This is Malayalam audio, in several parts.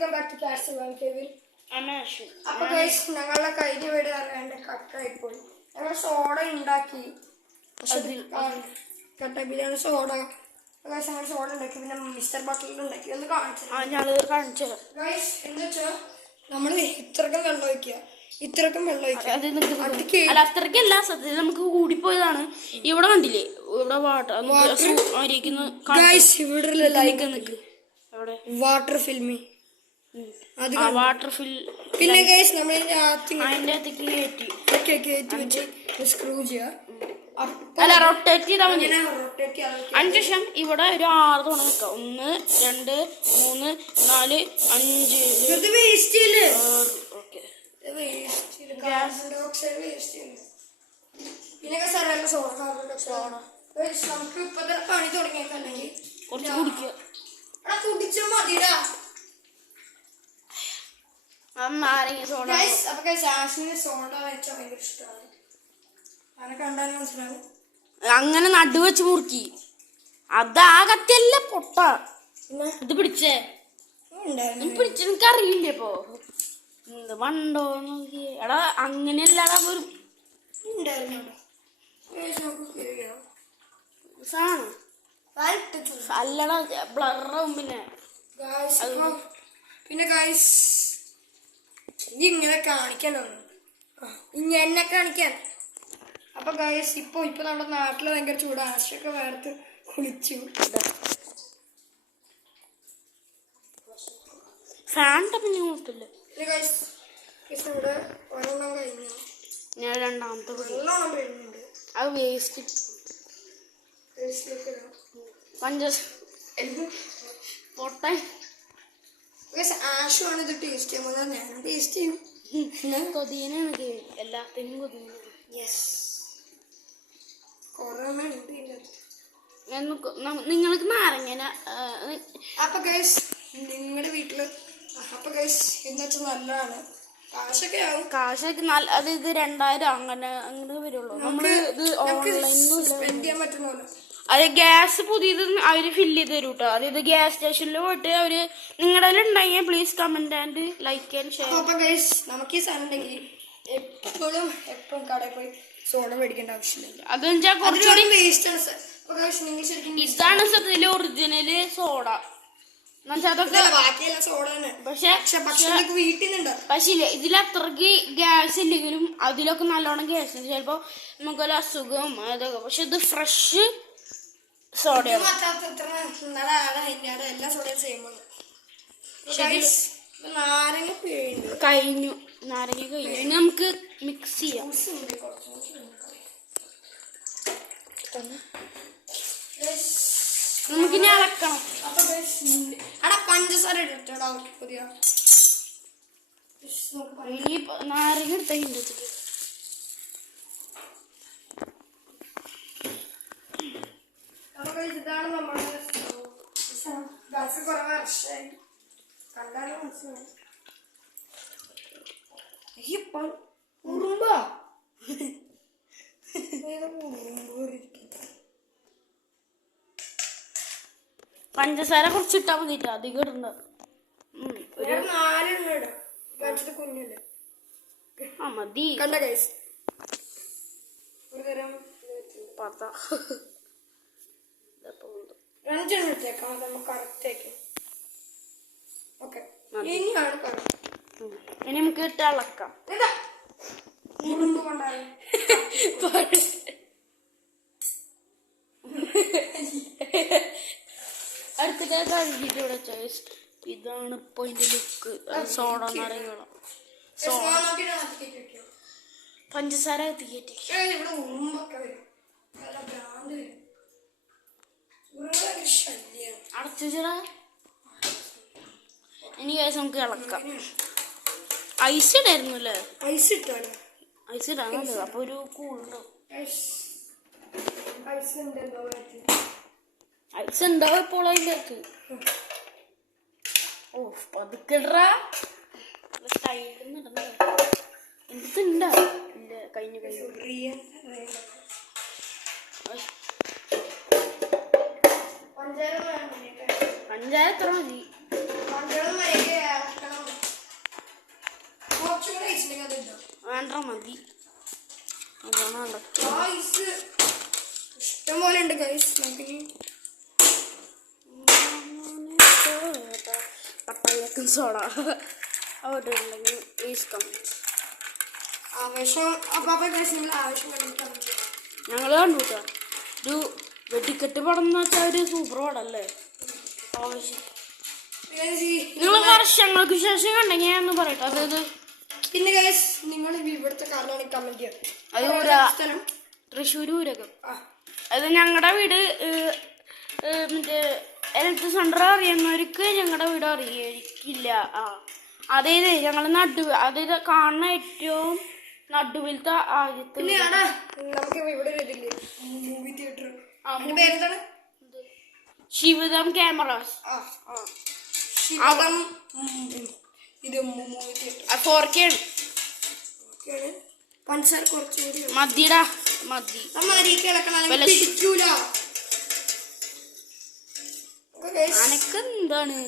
Welcome back to cast one Kevin. അപ്പൊ ഗൈസ് ഞങ്ങളുടെ കഴിഞ്ഞ വീട് അറിയാണ്ട് കട്ടായിപ്പോയി. ഞങ്ങൾ സോഡ ഉണ്ടാക്കി, കട്ട ബിരിയാണി സോഡ ഞങ്ങൾ സോഡ ഉണ്ടാക്കി, പിന്നെ മിസ്റ്റർ ബട്ടറിൽ ഉണ്ടാക്കി. ഒന്ന് കാണിച്ചു ഗൈസ്. എന്താ വെച്ചാൽ നമ്മൾ ഇത്രക്കും വെള്ളം ഒഴിക്കുക, ഇത്രക്കും വെള്ളം ഒഴിക്കുക. അത്രക്കല്ല, സത്യത്തിൽ നമുക്ക് കൂടിപ്പോയതാണ്. ഇവിടെ കണ്ടില്ലേ, ഇവിടെ വാട്ടർ ഫിൽമി, വാട്ടർ ഫിൽ. പിന്നെ ഗൈസ് നമ്മൾ കയറ്റി വെച്ച് സ്ക്രൂ ചെയ്യുക. അല്ല, റൊട്ടേറ്റ് ചെയ്താൽ മതി. അതിനുശേഷം ഇവിടെ ഒരു 6 തവണ വെക്കാം. 1 2 3 4 5 ഓക്കെ. പിന്നെ സോഡ നമുക്ക് ഇപ്പൊ പണി തുടങ്ങിയിട്ടുണ്ടെങ്കിൽ കുറച്ച് കുടിക്കുക. കുടിച്ചാൽ മതിടാ. അപ്പൊ ആഷിന് സോഡ വെച്ചാൽ ഭയങ്കര ഇഷ്ടമാണ്. അങ്ങനെ കണ്ടാലും മനസ്സിലാവും. അങ്ങനെ നടുവെച്ച് മുറുക്കി. അതാ കത്തിയല്ല പൊട്ട. ഇത് പിടിച്ചേ പിടിച്ച എനിക്കറിയില്ല. ഇപ്പൊ എന്ത് വണ്ടോ നോക്കി. എടാ അങ്ങനെയല്ലാടാ പോലും അല്ലടാ ബ്ലറാവും. പിന്നെ ഗൈസ് ഇങ്ങനെ കാണിക്കാനോ, എന്നെ കാണിക്കാൻ. അപ്പൊ ഗൈസ് ഇപ്പൊ നമ്മുടെ നാട്ടില് ഭയങ്കര ചൂട്. ആശയൊക്കെ വേർത്ത് കുളിച്ചു. ഫാൻ്റെ പിന്നെ കുഴപ്പമില്ല. ഇവിടെ ഒരെണ്ണം കഴിഞ്ഞു, ഞാൻ രണ്ടാമത്തെ നല്ലോണം കഴിഞ്ഞുണ്ട്. അത് വേസ്റ്റ് പൊട്ട. ആഷുവാണ് ഇത് ടേസ്റ്റ് ചെയ്യുമ്പോൾ ഞാൻ ടേസ്റ്റ് ചെയ്യും. കൊതിയനാണ് എല്ലാത്തിനും കൊതിയനാണ്. നിങ്ങൾക്ക് നാരങ്ങന. അപ്പൊ ഗൈസ് നിങ്ങളുടെ വീട്ടില് അപ്പൊ ഗൈസ് എന്ന് വെച്ചാൽ നല്ലതാണ്. കാശൊക്കെ നല്ല. അത് ഇത് 2000 അങ്ങനെ വരുള്ളൂ. നമ്മള് ഇത് ഓൺലൈനിൽ സ്പെൻഡ് ചെയ്യാൻ പറ്റുന്നല്ലോ. അത് ഗ്യാസ് പുതിയത് അവര് ഫില്ല് ചെയ്ത് തരും കേട്ടോ. അതായത് ഗ്യാസ് സ്റ്റേഷനിൽ പോയിട്ട് അവര് നിങ്ങളുടെ ഉണ്ടെങ്കിൽ please comment and like and share. അപ്പൊ ഗൈസ് നമുക്ക് ഈ സാധനം ഉണ്ടെങ്കിൽ എപ്പോഴും കടയിൽ പോയി സോഡ മേടിക്കേണ്ട ആവശ്യമില്ല. അതെന്നുവെച്ചാൽ കുറച്ചുകൂടി വേസ്റ്റ്. ഇതാണ് സത്യത്തില് ഒറിജിനല് സോഡ. പക്ഷേ ഇതിലത്രക്ക് ഗ്യാസ് ഇല്ലെങ്കിലും അതിലൊക്കെ നല്ലോണം ഗ്യാസ് ഉണ്ട്. ചിലപ്പോ നമുക്കൊരു അസുഖം അതൊക്കെ. പക്ഷെ ഇത് ഫ്രഷ് സോഡയാണ്. കഴിഞ്ഞു. നാരങ്ങ കഴിഞ്ഞു. ഇനി നമുക്ക് മിക്സ് ചെയ്യാം. നമുക്കിനി അളക്കണം. പഞ്ചസാര ഇട്ടോ പുതിയ ഇനി നാരങ്ങ എടുത്തിട്ട് ഇതാണ് നമ്മുടെ ഗ്യാസ് കുറെ വർഷമായി. കണ്ടാലും മനസ്സിലാവും. ഉറുമ്പാ പഞ്ചസാര കുറച്ചിട്ടാ മതിട്ടോ, അധികം ഇടണ്ട. 4 കുഞ്ഞല്ലേ മതി. കണ്ട ഗൈസ് ഒരു തരം പത 5 എടുത്തേക്കാം. നമുക്ക് കറക്റ്റേക്ക്. ഓക്കെ, ഇനിയാണ് ഇനി നമുക്ക് ഇട്ട് ഇളക്കാം. ഉറുമ്പ് കൊണ്ടാണ് അടുത്തിട്ട് കഴുകിട്ട് ഇവിടെ ചോയ്സ്. ഇതാണ് ഇപ്പൊ ഇതിന്റെ ലുക്ക്. സോഡ നാരങ്ങ പഞ്ചസാര കത്തിക്കേറ്റി. അടച്ചുചിടാ. ഇനി നമുക്ക് ഇളക്കാം. ഐസ് ഇടായിരുന്നു അല്ലേ? ഐസ് ഇട്ടാലോ? ഐസ് ഇടാൻ നല്ലത്. അപ്പൊ ഒരു കൂളുണ്ടോ? ഐസ് ഉണ്ടാവും ഇപ്പോൾ അതിലേക്ക്. ഓ പതുക്കിടാ. എന്തുണ്ടാ കഴിഞ്ഞു പഞ്ചാര എത്ര മതി? വേണ്ട മതി. അതാണ് ഇഷ്ടംപോലെ ഉണ്ട് ഗൈസ്. നമുക്ക് പട്ടായക്കും സോഡ അവിടെ ഉണ്ടെങ്കിൽ ആവേശം അപ്പൊ ഗൈസ് നിങ്ങൾ ആവേശം കണ്ടിട്ട് ഞങ്ങൾ കണ്ടു കേട്ടോ. ഒരു വെടിക്കെട്ട് പടം എന്ന് വെച്ചാൽ ഒരു സൂപ്പർ പടല്ലേ ആവേശം. നിങ്ങൾ വർഷങ്ങൾക്ക് ശേഷം കണ്ടെങ്കിൽ എന്ന് പറയട്ടെ. അതായത് പിന്നെ ഗൈസ് നിങ്ങൾ ഇവിടുത്തെ കാരണമാണ് കമന്റ് ചെയ്യാം. അത് തൃശ്ശൂർ ഊരകം. അത് ഞങ്ങളുടെ വീട് മറ്റേ ഹെൽത്ത് സെന്റർ അറിയുന്നവർക്ക് ഞങ്ങളുടെ വീട് അറിയില്ല. അതായത് ഞങ്ങൾ അതായത് കാണുന്ന ഏറ്റവും നടുവിലത്തെ ആദ്യത്തെ നമുക്ക് ഇവിടെ മൂവി തിയേറ്റർ പേരെന്താണ്? ശിവദം ക്യാമറാസ്. ഇത് മൂവി തിയേറ്റർ 4K പഞ്ചസാര കുറച്ചുകൂടി മതിടാ മതി. അനക്ക് എന്താണ്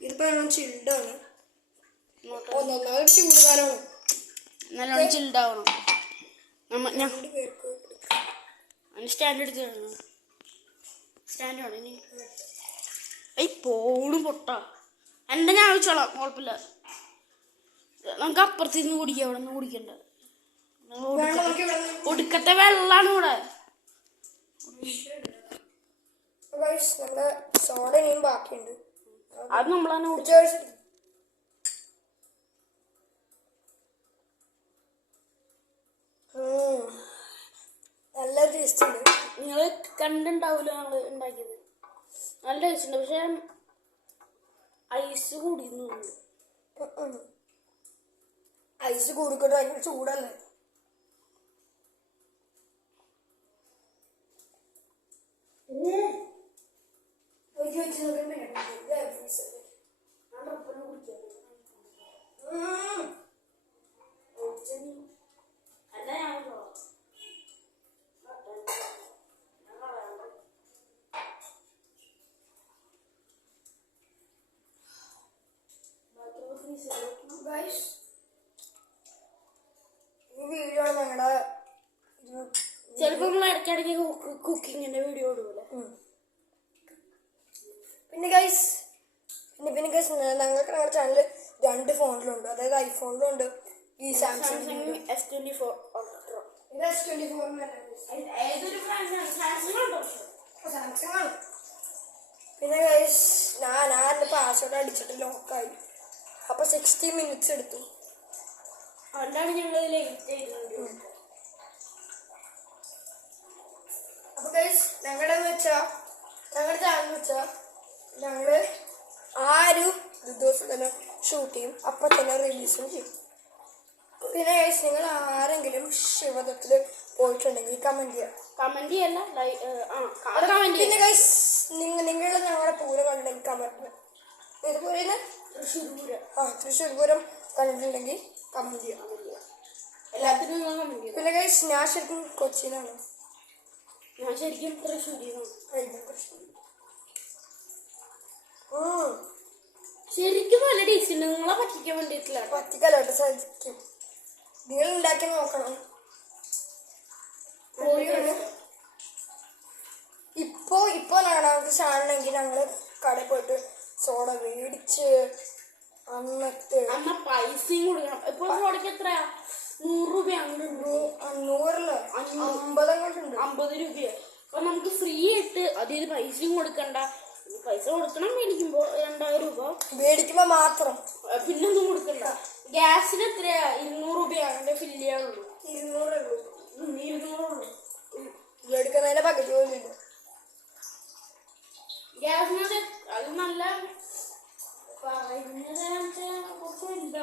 ഇതിപ്പോ ചിൽഡാണ്. ചൂടുകാലമാണ്. നല്ലോണം ചിൽഡാവണം. സ്റ്റാൻഡ് എടുത്ത് സ്റ്റാൻഡ് വേണം ഇനി. പോണു പൊട്ട എൻ്റെ ഞാൻ വെച്ചോളാം കുഴപ്പമില്ല. നമുക്ക് അപ്പുറത്തിരുന്ന് കുടിക്കാം. അവിടെ നിന്ന് കുടിക്കണ്ട. ഒടുക്കത്തെ വെള്ളാണ് ഇവിടെ. സോഡ ഇനിയും ബാക്കിയുണ്ട്. അത് നമ്മളാണ് നല്ല ടേസ്റ്റ് ഉണ്ട്. നിങ്ങൾ കണ്ടുണ്ടാവില്ല ഞങ്ങൾ ഉണ്ടാക്കിയത്. നല്ല ടേസ്റ്റ് ഉണ്ട്. പക്ഷെ ഐസ് കൂടിയുന്നുണ്ട്. ഐസ് കൂടിക്കോട്ടെ, ഭയങ്കര ചൂടല്ലേ. ഈ വീഡിയോ ഞങ്ങളുടെ ചിലപ്പോൾ നമ്മൾ ഇടയ്ക്കിടയ്ക്ക് കുക്കിങ്ങിന്റെ വീഡിയോ ഇടൂലെ. പിന്നെ ഗൈസ് ഞങ്ങൾക്ക് ഞങ്ങളുടെ ചാനൽ 2 ഫോണിലുണ്ട്. അതായത് ഐഫോണിലും ഉണ്ട്, ഈ സാംസങ് S24 Ultra. ഇത് S24 സാംസങ് ആണ്. പിന്നെ ഗൈസ് ഞാൻ എൻ്റെ പാസ്വേഡ് അടിച്ചിട്ട് ലോക്കായി. അപ്പോൾ 60 minutes എടുത്തു. അതുകൊണ്ടാണ് ഞങ്ങൾ ലേറ്റ് ചെയ്തത്. അപ്പോൾ ഗൈസ് ഞങ്ങളുടെ ചാനൽ വെച്ചാൽ ഞങ്ങൾ ആ ഒരു ദിവസം തന്നെ ഷൂട്ട് ചെയ്യും, അപ്പം തന്നെ റിലീസും ചെയ്യും. പിന്നെ ഗൈസ് നിങ്ങൾ ആരെങ്കിലും ശിവദത്തിൽ പോയിട്ടുണ്ടെങ്കിൽ കമന്റ് ചെയ്യാം. കമന്റ് ചെയ്യല്ല. പിന്നെ ഗൈസ് നിങ്ങൾ ഞങ്ങളുടെ പൂരം കണ്ടിട്ടുണ്ടെങ്കിൽ കമന്റ്. ഇതുപോലെ തൃശ്ശൂർ പൂരം കണ്ടിട്ടുണ്ടെങ്കിൽ കമന്റ് ചെയ്യാം. എല്ലാത്തിനും നിങ്ങൾ കമന്റ് ചെയ്യാം. പിന്നെ ഗൈസ് ഞാൻ ശരിക്കും കൊച്ചിയിലാണ്. ഞാൻ ശരിക്കും തൃശ്ശൂരിലാണ്. ശരിക്കും നല്ല ടേസ്റ്റ്. നിങ്ങളെ പറ്റിക്കാൻ വേണ്ടിയിട്ടില്ല. പറ്റിക്കല്ലോട്ട് സാധിക്കും. നിങ്ങൾ ഉണ്ടാക്കി നോക്കണം. ഇപ്പൊ ഞങ്ങൾക്ക് ചാനലെങ്കിൽ ഞങ്ങള് കടയിൽ പോയിട്ട് സോഡ മേടിച്ച് അന്ന പൈസയും കൊടുക്കണം. ഇപ്പൊ സോഡയ്ക്ക് എത്രയാ? 100 രൂപ. 100 50 രൂപയാ. അപ്പൊ നമുക്ക് ഫ്രീ ആയിട്ട് അതായത് പൈസയും കൊടുക്കണ്ട. പൈസ കൊടുക്കണം മേടിക്കുമ്പോ 2000 രൂപ മേടിക്കുമ്പോ മാത്രം, പിന്നൊന്നും കൊടുക്കണ്ട. ഗ്യാസിന് എത്രയാ? 200 രൂപയാണ് ഫില്ല് ചെയ്യാനുള്ളൂ. 200 മേടിക്കുന്നതിന്റെ പകുതി പോലും ഇല്ല. ഗ്യാസിനത് അത് നല്ല കുറച്ചില്ല.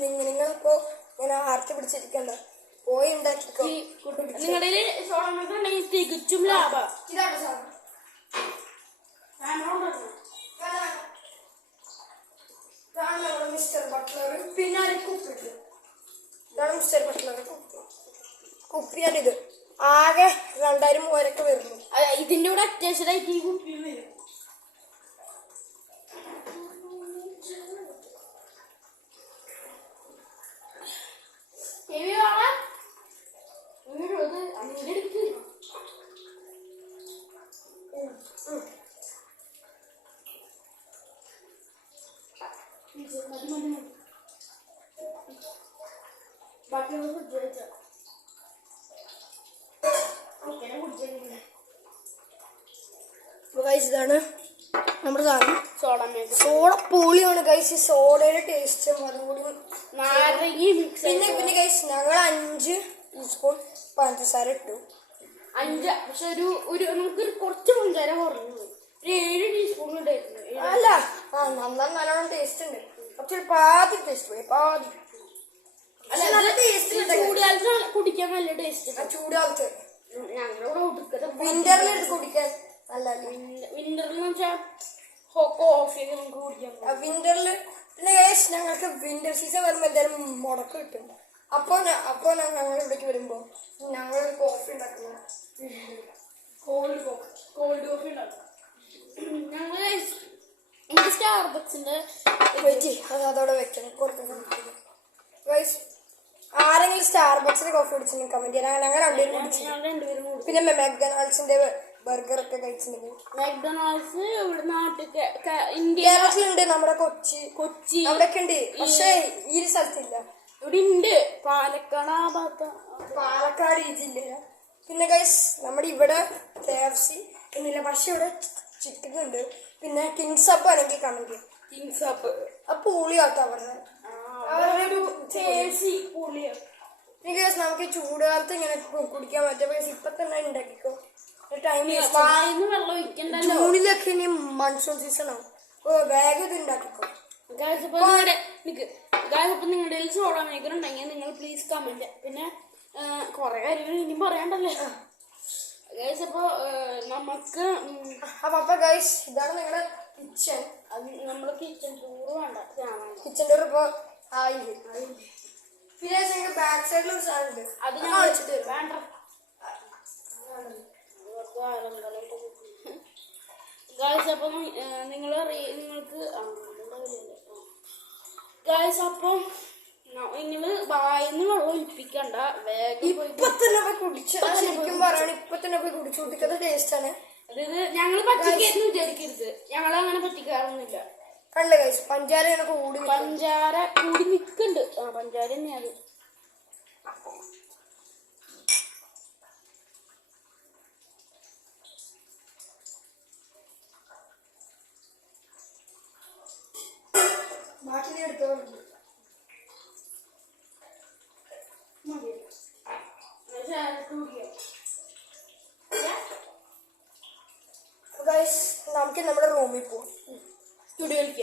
നിങ്ങളിപ്പോ ഇങ്ങനെ ആർത്തി പിടിച്ചിരിക്കണ്ട, പോയി ഉണ്ടാക്കിക്കോ. നിങ്ങളുടെ ഉണ്ടെങ്കിൽ തികച്ചും ലാഭം. ഇതാണ് സാധനം. ഇതാണ് നമ്മുടെ മിസ്റ്റർ ബട്ട്ലർ. പിന്നെ കുപ്പിട്ട് ഇതാണ് മിസ്റ്റർ ബട്ട്ലർ കുപ്പിയാണിത്. ആകെ 2000-3000 വരുന്നു. ഇതിന്റെ കൂടെ അത്യാവശ്യം ഈ കുപ്പിയും വരും. ബാക്കിയുള്ള ഫ്രിഡ്ജ് വെച്ചാൽ അങ്ങനെ കുടിച്ചിട്ടുണ്ട്. ഗൈസ് ഇതാണ് നമ്മുടെ സാധനം. സോഡ സോഡ പൊളിയാണ് ഗൈസ്. ഈ സോഡയുടെ ടേസ്റ്റും അതുകൂടി നാരങ്ങി മിക്സ്. പിന്നെ ഗൈസ് ഞങ്ങൾ 5 ടീസ്പൂൺ പഞ്ചസാര ഇട്ടു. 5 പക്ഷെ ഒരു നമുക്കൊരു കുറച്ച് പഞ്ചാര കുറഞ്ഞു പോയി. ഒരു 7 ടീസ്പൂൺ ഇട്ടായിരുന്നു. അല്ല നല്ലോണം ടേസ്റ്റ് ഉണ്ട്. പക്ഷെ പാതി ടേസ്റ്റ് പോയി, പാതി. ചൂടുകാലത്ത് കുടിക്കാൻ നല്ല ടേസ്റ്റ്. ചൂടുകാലത്ത് ഞങ്ങളിവിടെ ഒടുക്കത്തെ വിന്ററിൽ എടുത്ത് കുടിക്കാൻ നല്ല. വിന്ററിൽ വെച്ചാൽ കോഫി ഒക്കെ നമുക്ക് കുടിക്കാം. വിന്ററിൽ പിന്നെ ഗൈസ് ഞങ്ങൾക്ക് വിന്റർ സീസൺ വരുമ്പോൾ എന്തായാലും മുടക്ക് കിട്ടും. അപ്പോൾ ഞങ്ങൾ ഇവിടേക്ക് വരുമ്പോൾ ഞങ്ങൾ കോഫി ഉണ്ടാക്കുന്നത് കോൾഡ് കോഫി ഉണ്ടാക്കും ഞങ്ങൾ. എനിക്ക് സ്റ്റാർബക്സിന്റെ അതോടെ വെക്കണം കൊടുക്കണം. ഗൈസ് ആരെങ്കിലും സ്റ്റാർബക്സിന്റെ കോഫി കുടിച്ചിട്ടുണ്ടെങ്കിൽ കമന്റ് ചെയ്യാൻ. ഞങ്ങൾ രണ്ടുപേരും കുടിച്ചു. പിന്നെ മെക്ഡൊണാൾഡ്സിന്റെ ബർഗർ ഒക്കെ കഴിച്ചിട്ടുണ്ട്. മെക്ഡൊണാൾഡ്സ് ഇവിടെ നാട്ടിൽ ഇന്ത്യ കേരളത്തിലുണ്ട്, നമ്മുടെ കൊച്ചി അവിടെയൊക്കെ ഉണ്ട്. പക്ഷേ ഈ ഒരു സ്ഥലത്തില്ല. ഇവിടെ ഉണ്ട്, പാലക്കാട് ആ ഭാഗത്ത്, പാലക്കാട് ഈ ജില്ലയില. പിന്നെ ഗൈസ് നമ്മുടെ ഇവിടെ KFC എന്നില്ല, പക്ഷെ ഇവിടെ ചിക്കൻ ഉണ്ട്. പിന്നെ കിങ്സ് അപ്പ് ആണെങ്കിൽ കമന്റ്. കിങ്സ് അപ്പ് അപ്പൊ പൊളിയാട്ടോ അവരുടെ നമുക്ക് ചൂടുകാലത്ത് ഇങ്ങനെ കുടിക്കാൻ പറ്റും. ഇപ്പൊ തന്നെ ഉണ്ടാക്കിക്കോ. ടൈം ജൂണിലൊക്കെ ഇനി മൺസൂൺ സീസൺ ആവും. വേഗം ഇത് ഉണ്ടാക്കിക്കോ. നിങ്ങളുടെ സോഡ മേക്കർ ഉണ്ടെങ്കിൽ നിങ്ങൾ പ്ലീസ് കമന്റ്. പിന്നെ കുറെ കാര്യങ്ങൾ ഇനിയും പറയാണ്ടല്ലേ ഗൈസ്. അപ്പൊ നമുക്ക് അപ്പൊ ഗൈസ് ഇതാണ് നിങ്ങളുടെ കിച്ചൺ. നമ്മള് കിച്ചൺ ടൂർ വേണ്ട, കിച്ചൺ ടൂർ ഇപ്പൊ ആയി. പിന്നെ ഞങ്ങൾക്ക് ബാക്ക് സൈഡിൽ ഒരു സാധനം ഉണ്ട്, അത് ഞാൻ വെച്ചിട്ട് വേണ്ട. ഗൈസ് അപ്പം നിങ്ങൾക്ക് ഗൈസ് അപ്പം നിങ്ങള് വായിന്ന് വെള്ളം ഒലിപ്പിക്കണ്ട, വേഗം ഇപ്പൊ തന്നെ പോയി കുടിച്ചു. ശരിക്കും പറയണ ഇപ്പൊ തന്നെ പോയി കുടിച്ചു കുടിക്കുന്ന ടേസ്റ്റ് ആണ്. അതായത് ഞങ്ങള് പറ്റിക്കായിരുന്നു വിചാരിക്കരുത്, ഞങ്ങളങ്ങനെ പറ്റിക്കാറൊന്നുമില്ല. കണ്ടില്ല ഗൈസ് പഞ്ചാര പഞ്ചാര കൂടി നിക്കുന്നുണ്ട്. പഞ്ചാര തന്നെയാണ്. ബാക്കി എടുത്തോ. ഗൈസ് നമുക്ക് നമ്മുടെ റൂമിൽ പോവാം. സ്റ്റുഡിയോയിലേക്ക്